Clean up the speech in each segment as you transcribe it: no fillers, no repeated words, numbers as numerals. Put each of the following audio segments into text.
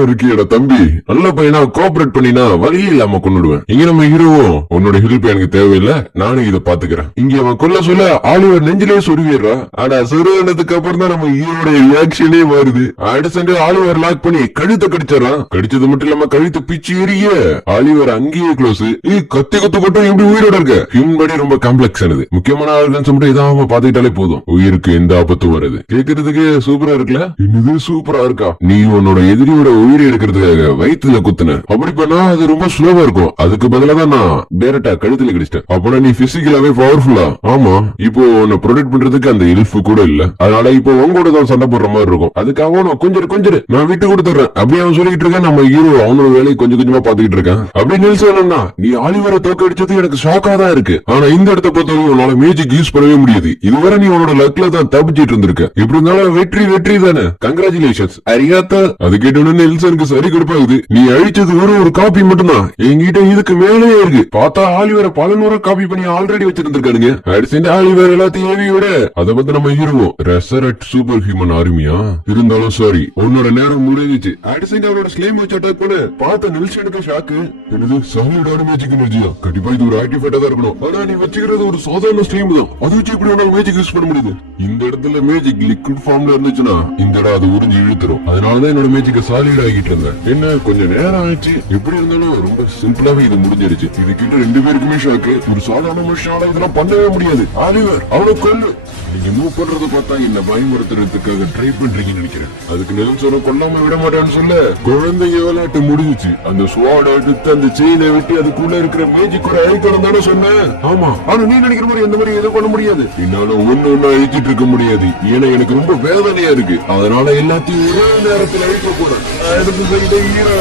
பயங்கரமா இருக்கியடா தம்பி. நல்ல பையனா கோஆபரேட் பண்ணினா வழி இல்லாம கொண்டுடுவேன். இங்க நம்ம ஹீரோவும் உன்னோட ஹெல்ப் எனக்கு தேவையில்லை, நானும் இதை பாத்துக்கிறேன். இங்க அவன் கொல்ல சொல்ல ஆலிவர் நெஞ்சிலேயே சொருவிடுறா. ஆனா சொருவினதுக்கு அப்புறம் தான் நம்ம ஹீரோட ரியாக்ஷனே வருது. அடுத்த ஆலிவர் லாக் பண்ணி கழுத்தை கடிச்சிடறான். கடிச்சது மட்டும் இல்லாம கழுத்து பிச்சு எரிய ஆலிவர் அங்கேயே க்ளோஸ். கத்தி குத்து மட்டும் எப்படி உயிரோட இருக்க? ஹியூமன் பாடி ரொம்ப காம்ப்ளெக்ஸ் ஆனது. முக்கியமான ஆர்கன்ஸ் மட்டும் இதாம பாத்துக்கிட்டாலே போதும், உயிருக்கு எந்த ஆபத்தும் வருது. கேக்குறதுக்கு சூப்பரா இருக்குல்ல? இது சூப்பரா இருக்கா? நீ உன்னோட எதிரியோட உயிரை எடுக்கிறதுக்காக வயிற்றுல குத்துன. அப்படி பண்ணா அது ரொம்ப ஸ்லோவா இருக்கும். அதுக்கு பதிலா தான் நான் டைரக்டா கழுத்துல கடிச்சிட்டேன். அப்பனா நீ பிசிக்கலாவே பவர்ஃபுல்லா? ஆமா, இப்போ உன்னை ப்ரொடெக்ட் பண்றதுக்கு அந்த எல்ஃப் கூட இல்ல. அதனால இப்போ உங்களோட தான் சண்டை போடுற மாதிரி இருக்கும். அதுக்காக கொஞ்சம் நான் விட்டு கொடுத்துறேன் அப்படியே அவன் சொல்லிட்டு இருக்கேன். நம்ம ஹீரோ அவனோட வேலையை கொஞ்சம் கொஞ்சமா பாத்துக்கிட்டு இருக்கேன். அப்படி நில்சனா நீ ஆலிவரை தோக்க அடிச்சது எனக்கு ஷாக்கா தான் இருக்கு. ஆனா இந்த இடத்த பொறுத்தவரைக்கும் உன்னால மேஜிக் யூஸ் பண்ணவே முடியாது. இதுவரை நீ உன்னோட லக்ல தான் தப்பிச்சிட்டு இருந்திருக்க. எப்படி இருந்தாலும் வெற்றி தானே. கங்க்ராச்சுலேஷன்ஸ் அரியாத்தா. அது கேட்டோன்னு நெல்சனுக்கு சரி கொடுப்பாகுது. நீ அழிச்சது ஒரு காப்பி மட்டும்தான், என்கிட்ட இதுக்கு மேலே இருக்கு. பார்த்தா ஆலிவரை பல நூறு காப்பி பண்ணி ஆல்ரெடி வச்சிருந்திருக்கானுங்க. அடிச்சு ஆலிவர் எல்லாத்தையும் ஏவி விட அதை பத்தி நம்ம ஹீரோ ரெசரட் சூப்பர் ஹியூமன் ஆர்மியா இருந்தாலும் சாரி உன்னோட நேரம் முடிஞ்சிச்சு. அடிச்சு அவரோட ஸ்லேம் வச்சு அட்டாக் பண்ண பார்த்த நெல்சனுக்கு ஷாக்கு. என்னது சாலிடான மேஜிக் எனர்ஜியா? கண்டிப்பா இது ஒரு ஆக்டிவேட்டா தான் இருக்கணும். ஆனா நீ வச்சுக்கிறது ஒரு சாதாரண ஸ்லேம் தான், அது வச்சு எப்படி வேணாலும் மேஜிக் யூஸ் பண்ண முடியுது. இந்த இடத்துல மேஜிக் லிக்விட் ஃபார்ம்ல இருந்துச்சுன்னா இந்த இடம் அது உறிஞ்சு இழுத்துரும். அதனாலதான் என்னோட மேஜிக்க சாலிட் ஆகிட்டு இருந்தேன். என்ன கொஞ்சம் நேரம் ஆயிடுச்சு. எப்படி இருந்தாலும் ரொம்ப சிம்பிளாவே இது முடிஞ்சிருச்சு. இது கிட்ட 2 பேருக்குமே ஷாக்கு. ஒரு சாதாரண மனுஷனால இதெல்லாம் பண்ணவே முடியாது. ஆலிவர் அவனை கொல்லு. நீங்க மூவ் பண்றத பார்த்தா என்ன பயமுறுத்துறதுக்காக ட்ரை பண்றீங்கன்னு நினைக்கிறேன். அதுக்கு நெல்சனை கொல்லாம விட மாட்டான்னு சொல்ல குழந்தைங்க விளையாட்டு முடிஞ்சிச்சு. அந்த ஸ்வாட் எடுத்து அந்த செயினை வெட்டி அதுக்குள்ள இருக்கிற மேஜிக் ஒரு அழிக்கணும் தானே சொன்னேன். ஆமா, ஆனா நீ நினைக்கிற மாதிரி எந்த மாதிரி எதுவும் பண்ண முடியாது. என்னால ஒண்ணு அழிச்சிட்டு இருக்க முடியாது. ஏன்னா எனக்கு ரொம்ப வேதனையா இருக்கு. அதனால எல்லாத்தையும் ஒரே நேரத்தில் அழிக்க போறேன்.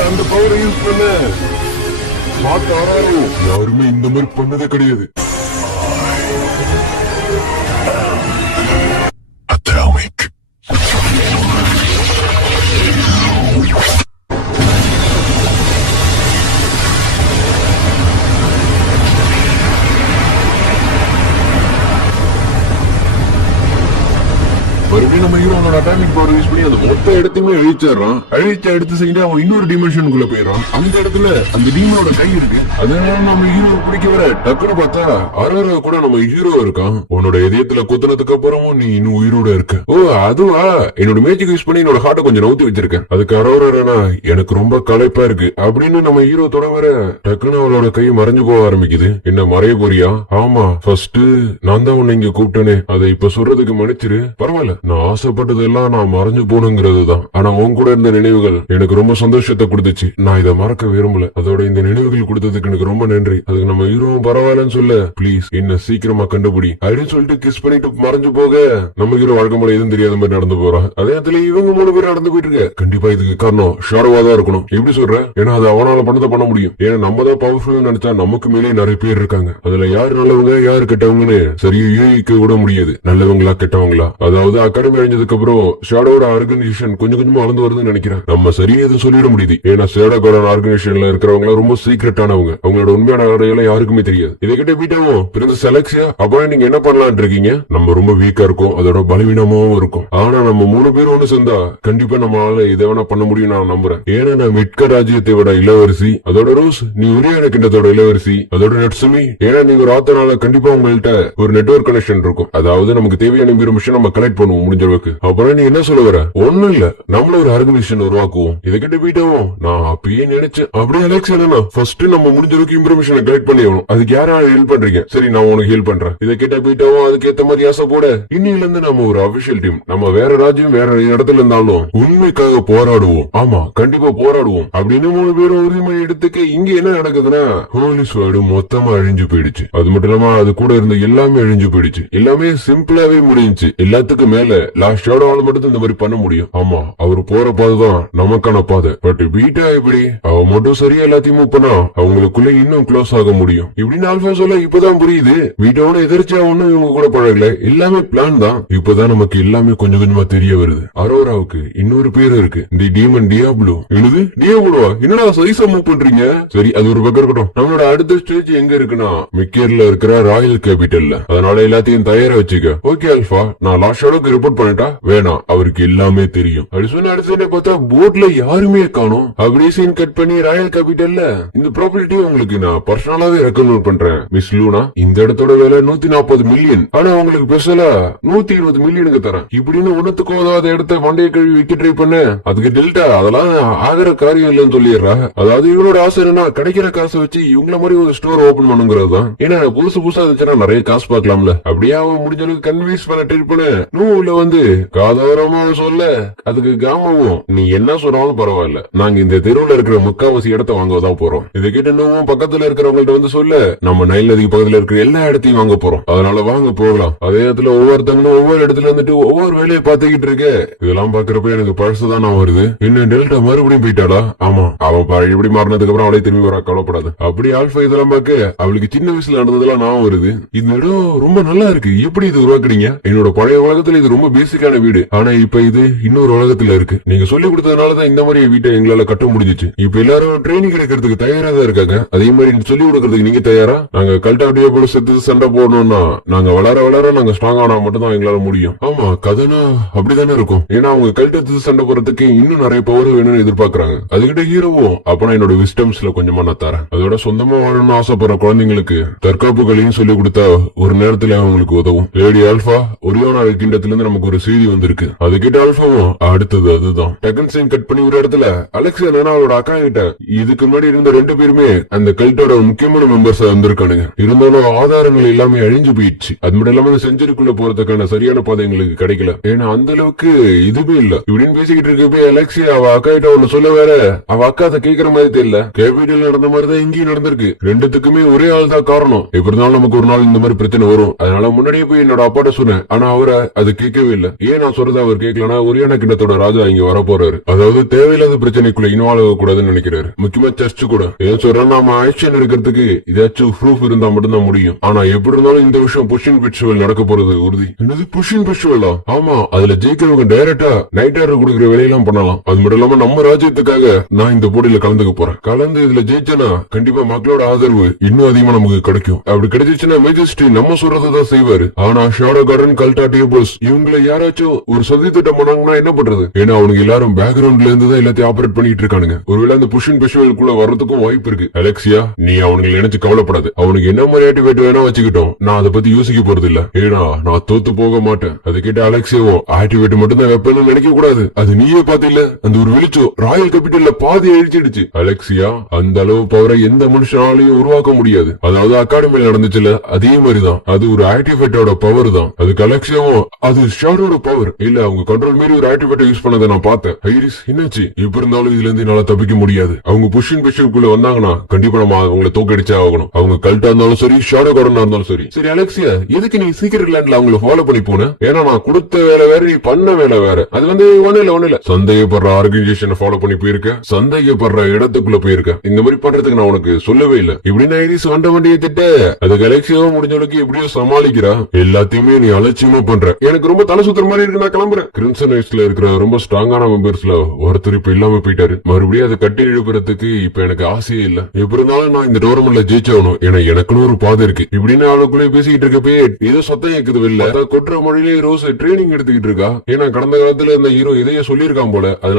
அந்த பவரை யூஸ் பண்ண யாருமே இந்த மாதிரி பண்ணதே கிடையாது. மறுபடியும் நம்ம ஹீரோனோட அட்டாமிக் பவர் யூஸ் பண்ணி அந்த மொத்த இடத்தையுமே அழிச்சிடறான். எடுத்து செஞ்சு அவன் இன்னொரு டிமென்ஷனுக்குள்ள போயிடறான். அந்த இடத்துல அந்த டீமனோட கை இருக்கு. அதனால நம்ம ஹீரோ பிடிக்க வர டக்குன்னு பார்த்தா அரோரா கூட நம்ம ஹீரோ இருக்கான். உன்னோட இதயத்துல குத்துனதுக்கு அப்புறமும் நீ இன்னும் உயிரோட இருக்க. ஓ அதுவா? என்னோட மேஜிக் யூஸ் பண்ணி என்னோட ஹார்ட்டை கொஞ்சம் நவுத்தி வச்சிருக்கேன். அதுக்கு அரோரா எனக்கு ரொம்ப களைப்பா இருக்கு அப்படின்னு நம்ம ஹீரோ தொட வர டக்குன்னு அவளோட கை மறைஞ்சு போக ஆரம்பிக்குது. என்ன மறைய போறியா? ஆமா, ஃபர்ஸ்ட் நான் தான் உன்னை இங்க கூப்பிட்டேனே, அதை இப்ப சொல்றதுக்கு மன்னிச்சிரு. பரவாயில்ல, நான் ஆசைப்பட்டதெல்லாம் நான் மறைஞ்சு போகணுங்கிறது தான். ஆனா உன் கூட இருந்த நினைவுகள் எனக்கு ரொம்ப சந்தோஷத்தை கொடுத்துச்சு. நான் இதை மறக்க விரும்பல. அதோட இந்த நினைவுகள் கொடுத்ததுக்கு எனக்கு ரொம்ப நன்றி. அதுக்கு நம்ம ஹீரோவும் பரவாயில்லன்னு சொல்ல ப்ளீஸ் என்ன சீக்கிரமா கண்டுபிடி அப்படின்னு சொல்லிட்டு கிஸ் பண்ணிட்டு மறைஞ்சு போக நம்ம ஹீரோ வழக்கம் போல எதுவும் தெரியாத மாதிரி நடந்து போறான். அதே இடத்துல இவங்க 3 பேரும் நடந்து போயிட்டு இருக்க. கண்டிப்பா இதுக்கு காரணம் ஷாரோவா தான் இருக்கணும். எப்படி சொல்ற? ஏன்னா அது அவனால பண்ணதை பண்ண முடியும். ஏன்னா நம்ம தான் பவர்ஃபுல் நினைச்சா நமக்கு மேலே நிறைய பேர் இருக்காங்க. அதுல யாரு நல்லவங்க யாரு கெட்டவங்கன்னு சரியா யூகிக்க விட முடியாது. நல்லவங்களா கெட்டவங்களா? அதாவது அகாடமி அழிஞ்சதுக்கு அப்புறம் ஷேடோட ஆர்கனைசேஷன் கொஞ்சம் கொஞ்சமா வளர்ந்து வருதுன்னு நினைக்கிறேன். நம்ம சரியா எதுவும் சொல்லிட முடியுது. ஏன்னா ஷேடோட ஆர்கனைசேஷன்ல இருக்கிறவங்க ரொம்ப சீக்கிரட்டானவங்க. அவங்களோட உண்மையான அறையெல்லாம் யாருக்குமே தெரியாது. இதை கிட்ட பீட்டாவும் பிரின்சஸ் அலெக்சியா அப்புறம் நீங்க என்ன பண்ணலான் இருக்கீங்க? நம்ம ரொம்ப வீக்கா இருக்கும், அதோட பலவீனமாவும் இருக்கும். ஆனா நம்ம 3 பேரும் ஒண்ணு சேர்ந்தா கண்டிப்பா நம்மளால இதை வேணா பண்ண முடியும் நான் நம்புறேன். ஏன்னா நான் மிட்க ராஜ்யத்தை விட இளவரசி, அதோட ரோஸ் நீ உரிய கிண்டத்தோட இளவரசி, அதோட நட்சுமி. ஏன்னா நீங்க ஒரு ஆத்தனால கண்டிப்பா உங்கள்கிட்ட ஒரு நெட்வொர்க் கனெக்ஷன் இருக்கும். அதாவது நமக்கு தேவையான இன்ஃபர்மேஷன் நம்ம கலெக்ட் பண்ணுவோம் முடிஞ்ச அளவுக்கு. அப்புறம் நீ என்ன சொல்ல வர? ஒண்ணும் இல்ல, நம்மள ஒரு ஆர்கனைசேஷன் உருவாக்குவோம். இதை கிட்ட போயிட்டோம். நான் அப்பயே நினைச்சேன். அப்படியே அலெக்ஸ் என்னன்னா ஃபர்ஸ்ட் நம்ம முடிஞ்ச அளவுக்கு இன்ஃபர்மேஷன் கலெக்ட் பண்ணி ஆகணும். அதுக்கு யாரும் ஹெல்ப் பண்றீங்க? சரி நான் உனக்கு ஹெல்ப் பண்றேன். இதை கிட்ட போயிட்டோம். அதுக்கு ஏத்த மாதிரி ஆசை போட இன்னில இருந்து நம்ம ஒரு அபிஷியல் டீம். நம்ம வேற ராஜ்யம் வேற இடத்துல இருந்தாலும் உண்மைக்காக போராடுவோம். ஆமா கண்டிப்பா போராடுவோம் அப்படின்னு 3 பேரும் உறுதிமொழி எடுத்துக்க இங்க என்ன நடக்குதுன்னா ஹோலி ஸ்வார்டு மொத்தமா அழிஞ்சு போயிடுச்சு. அது மட்டும் இல்லாம அது கூட இருந்த எல்லாமே அழிஞ்சு போயிடுச்சு. எல்லாமே சிம்பிளாவே முடிஞ்சுச்சு. எல்லாத்துக்கும் மேல லாஸ்ட் ஷேடோவால மட்டும் இந்த மாதிரி பண்ண முடியும். ஆமா அவரு போற பாதைதான் நமக்கான பாதை. பட் பீட்டா எப்படி அவ மட்டும் சரியா எல்லாத்தையும் மூவ் பண்ணா அவங்களுக்குள்ள இன்னும் க்ளோஸ் ஆக முடியும். இப்படின்னு ஆல்பா சொல்ல இப்பதான் புரியுது. வீட்டோட எதிர்ச்சியா ஒண்ணும் இவங்க கூட பழகல. எல்லாமே பிளான் தான். இப்பதான் நமக்கு எல்லாமே கொஞ்சம் கொஞ்சமா தெரிய வருது. அரோராவுக்கு இன்னொரு பேரு இருக்கு, தி டீமன் டியாப்ளோ. என்னது டியாப்ளோவா? என்னடா சைஸா மூவ் பண்றீங்க? சரி அது ஒரு பக்கம் இருக்கட்டும். நம்மளோட அடுத்த ஸ்டேஜ் எங்க இருக்குன்னா மிக்கேர்ல இருக்கிற ராயல் கேபிட்டல்ல. அதனால எல்லாத்தையும் தயாரா வச்சுக்க. ஓகே ஆல்பா, நான் லாஸ்ட் ஷேடோக்கு ரிப்போர்ட் பண்ணிட்டா வேணாம், அவருக்கு எல்லாமே தெரியும் அப்படி சொன்ன அடுத்த பார்த்தா போர்ட்ல யாருமே காணும். அப்படியே சீன் கட் பண்ணி ராயல் கேபிட்டல்ல இந்த ப்ராப்பர்ட்டி உங்களுக்கு நான் பர்சனலாவே ரெக்கமெண்ட் பண்றேன் மிஸ் லூனா. இந்த இடத்தோட விலை 140 மில்லியன், ஆனா உங்களுக்கு ஸ்பெஷலா 120 மில்லியனுக்கு தரேன் இப்படின்னு ஒண்ணுத்துக்கு உதவாத இடத்த மண்டைய கழுவி விக்க ட்ரை பண்ண அதுக்கு டெல்டா அதெல்லாம் ஆகிற காரியம் இல்லைன்னு சொல்லிடுறா. அதாவது இவனோட ஆசை என்னன்னா கிடைக்கிற காசை வச்சு இவங்கள மாதிரி ஒரு ஸ்டோர் ஓபன் பண்ணுங்கிறது தான். ஏன்னா புதுசு புதுசா இருந்துச்சுன்னா நிறைய காசு பார்க்கலாம்ல. அப்படியே அவன் முடிஞ்ச அளவுக்கு கன்வின்ஸ் பண்ண ட்ரை பண்ண நூல வந்து காதாரமா சொல்ல அதுக்கு காமாவும் நீ என்ன சொன்னாலும் பரவாயில்ல, நாங்க இந்த தெருவுல இருக்கிற முக்காவாசி இடத்த வாங்கதான் போறோம். இதை கேட்டு இன்னும் பக்கத்துல இருக்கிறவங்கள்ட்ட வந்து சொல்ல நம்ம நைல் நதிக்கு பக்கத்துல இருக்கிற எல்லா இடத்தையும் வாங்க போறோம், அதனால வாங்க போகலாம். அதே இடத்துல ஒவ்வொருத்தங்களும் ஒவ்வொரு இடத்துல வந்துட்டு ஒவ்வொரு வேலையை பாத்துக்கிட்டு இருக்க. இதெல்லாம் பாக்குறப்ப எனக்கு பழசுதான் நான் வருது. இன்னும் டெல்டா மறுபடியும் போயிட்டாளா? ஆமா, அவன் பழையபடி மாறினதுக்கு அப்புறம் அவளை திரும்பி வர கவலைப்படாது. அப்படி ஆல்பா இதெல்லாம் பார்க்க அவளுக்கு சின்ன வயசுல நடந்ததெல்லாம் நான் வருது. இந்த இடம் ரொம்ப நல்லா இருக்கு, எப்படி இது உருவாக்குறீங்க? என்னோட பழைய உலகத்துல இது ரொம்ப பேசிக்கான வீடு, ஆனா இப்ப இது இன்னொரு உலகத்துல இருக்கு. நீங்க சொல்லி கொடுத்ததுனாலதான் இந்த மாதிரி வீட்டை எங்களால கட்ட முடிஞ்சிச்சு. இப்ப எல்லாரும் ட்ரைனிங் கிடைக்கிறதுக்கு தயாரா தான் இருக்காங்க. அதே மாதிரி சொல்லி கொடுக்கறதுக்கு நீங்க தயாரா? நாங்க கல்டாடியோ போல செத்து சண்டை போடணும்னா நாங்க வளர வளர நாங்க ஸ்ட்ராங் ஆனா மட்டும் தான் எங்களால முடியும். ஆமா, கதைனா அப்படித்தானே இருக்கும். ஏன்னா அவங்க கல்ட்டு சண்டை போறதுக்கு இன்னும் நிறைய பவர் வேணும்னு எதிர்பார்க்கறாங்க. அதுகிட்ட ஹீரோவும் அப்ப என்னோட விஸ்டம்ஸ்ல கொஞ்சமா நான் தரேன். அதோட சொந்தமா வாழணும்னு ஆசைப்படுற குழந்தைங்களுக்கு தற்காப்பு கலையும் சொல்லி கொடுத்தா ஒரு நேரத்துல அவங்களுக்கு உதவும். லேடி ஆல்பா ஒரியோனா கிண்டத்துல இருந்து நமக்கு ஒரு செய்தி வந்திருக்கு. அது கிட்ட ஆல்பாவும் அடுத்தது அதுதான். டெக்கன் சைன் கட் பண்ணி ஒரு இடத்துல அலெக்சியா நானா அவளோட அக்கா கிட்ட இதுக்கு முன்னாடி இருந்த 2 பேருமே அந்த கல்ட்டோட முக்கியமான மெம்பர்ஸ் வந்திருக்கானுங்க. இருந்தாலும் ஆதாரங்கள் எல்லாமே அழிஞ்சு போயிடுச்சு. அது மட்டும் இல்லாம செஞ்சுரிக்குள்ள போறதுக்கான சரியான பாதை எங்களுக்கு கிடைக்கல. ஏன்னா அந்த அளவுக்கு இதுவே இல்ல. இப்படின்னு பேசிக்கிட்டு இருக்கப்ப அலெக்சியா அவ அக்கா கிட்ட ஒண்ணு சொல்ல வேற அவ அக்கா அதை கேட்கிற மாதிரி தெரியல. கேபிட்டல் நடந்த மாதிரிதான் இங்கேயும் நடந்திருக்கு. ரெண்டுத்துக்குமே ஒரே ஆள் தான் காரணம். எப்படி இருந்தாலும் நமக்கு ஒரு நாள் இந்த மாதிரி பிரச்சனை வரும். அதனால முன்னாடியே போய் என்னோட அப்பாட்ட சொன்னேன். ஆனா அவரை அது கேட்கவே இல்லை. ஏன் நான் சொல்றதை அவர் கேட்கலன்னா ஒரியானா கிண்ணத்தோட ராஜா இங்க வர போறாரு. அதாவது தேவையில்லாத பிரச்சனைக்குள்ள இன்வால்வ் ஆக கூடாதுன்னு நினைக்கிறாரு. முக்கியமா சர்ச் கூட ஏன் சொல்றேன், நாம ஆக்ஷன் எடுக்கிறதுக்கு இதாச்சும் ப்ரூஃப் இருந்தா மட்டும்தான் முடியும். ஆனா எப்படி இருந்தாலும் இந்த விஷயம் புஷின் ஃபெஸ்டிவல் நடக்க போறது உறுதி. என்னது புஷின் ஃபெஸ்டிவலா? ஆமா, அதுல ஜெயிக்கிறவங்க டைரக்டா நைட் ஆர்டர் கொடுக்குற வேலையெல்லாம் பண்ணலாம். அது மட்டும் இல்லாம நம்ம ராஜ்யத்துக்காக நான் இந்த போட்டியில கலந்துக்க போறேன். கலந்து இதுல ஜெயிச்சனா கண்டிப்பா மக்களோட ஆதரவு இன்னும் அதிகமா நமக்கு கிடைக்கும். அப்படி கிடைச்சிச்சுன்னா மேஜஸ்ட்ரி நம்ம சொல்றதான் செய்வாரு. ஆனா ஷாடோ கார்டன் கல்டா டேபிள்ஸ் இவங்களை யாராச்சும் ஒரு சதி திட்டம் பண்ணாங்கன்னா என்ன பண்றது? ஏன்னா அவனுக்கு எல்லாரும் பேக்ரவுண்ட்ல இருந்து தான் எல்லாத்தையும் ஆபரேட் பண்ணிட்டு இருக்கானுங்க. ஒருவேளை அந்த புஷின் ஃபெஸ்டிவலுக்குள்ள வர்றதுக்கும் வாய்ப்பு இருக்கு. அலெக்சியா, நீ அவனுக்கு நினைச்சு கவலைப்படாது. அவனுக்கு என்ன மாதிரி ஆக்டிவேட் வேணா வச்சுக்கிட்டோம், நான் அதை பத்தி யோசிக்க போறது இல்ல. ஏன்னா நான் தோத்து போக மாட்டேன். அது கிட்ட அலெக்சியாவும் ஆக்டிவேட் மட்டும் தான் வெப்பன்னு நினைக்க கூடாது. அது நீயே பாத்தில, அந்த ஒரு வெளிச்சம் ராயல் கேபிட்டல்ல பாதி அழிச்சிடுச்சு. அலெக்சியா, அந்த அளவு பவரை எந்த மனுஷனாலையும் உருவாக்க முடியாது. அதாவது அகாடமியில் நடந்துச்சுல அதே மாதிரிதான். அது ஒரு ஆக்டிவேட்டோட பவர் தான். அதுக்கு அலெக்சியாவும் அது ஷாடோட பவர் இல்ல. அவங்க கண்ட்ரோல் மீறி ஒரு ஆக்டிவேட்டர் யூஸ் பண்ணதை நான் பார்த்தேன். ஐரிஸ், என்னாச்சு? இப்ப இருந்தாலும் இதுல இருந்து என்னால தப்பிக்க முடியாது. அவங்க புஷின் பெஷுக்குள்ள வந்தாங்கன்னா கண்டிப்பா நம்ம அவங்களை தோக்கடிச்சே ஆகணும். அவங்க கல்ட்டா இருந்தாலும் சரி, ஷாடோ கார்டனா இருந்தாலும் சரி. சரி அலெக்சியா, எதுக்கு நீ சீக்கிரம் லேண்ட்ல அவங்களை ஃபாலோ பண்ணி போன? ஏன்னா நான் கொடுத்த வேலை வேற, நீ பண்ண வேலை வேற. அது வந்து ஒண்ணு இல்ல சந்தேகப்படுற ஆர்கனைசேஷனை ஃபாலோ பண்ணி போயிருக்க, சந்தேகப்படுற இடத்துக்குள்ள போயிருக்க. இந்த மாதிரி பண்றதுக்கு நான் உனக்கு சொல்லவே இல்ல. இப்படின்னு ஐரிஸ் வண்ட வண்டியை திட்ட அதுக்கு அலெக்சியாவும் முடிஞ்ச அளவுக்கு எப்படியோ சமாளிக்கிறா. எல்லாத்தையுமே நீ அலட்சியமா பண்ற. எனக்கு ரொம்ப தலை சுத்துற மாதிரி இருக்கு, நான் கிளம்புறேன். கிரிம்சன் நைட்ஸ்ல இருக்கிற ரொம்ப ஸ்ட்ராங்கான மெம்பர்ஸ்ல ஒருத்தர் இப்ப இல்லாம போயிட்டாரு. மறுபடியும் அதை கட்டி எழுப்புறதுக்கு இப்ப எனக்கு ஆசையே இல்ல. எப்படி இருந்தாலும் நான் இந்த டோர்னமெண்ட்ல ஜெயிச்சாகணும். ஏன்னா எனக்குன்னு ஒரு பாதை இருக்கு. இப்படின்னு அவளுக்குள்ளே பேசிக்கிட்டு இருக்கப்பே ஏதோ சத்தம் கேக்குது வெளில. கொட்டுற மொழியிலே ரோஸ் ட்ரைனிங் எடுத்துக்கிட்டு இருக்கா. ஏன்னா கடந்த காலத்துல இந்த ஹீரோ இதையே சொல்லியிருக்கான் போல. அதனால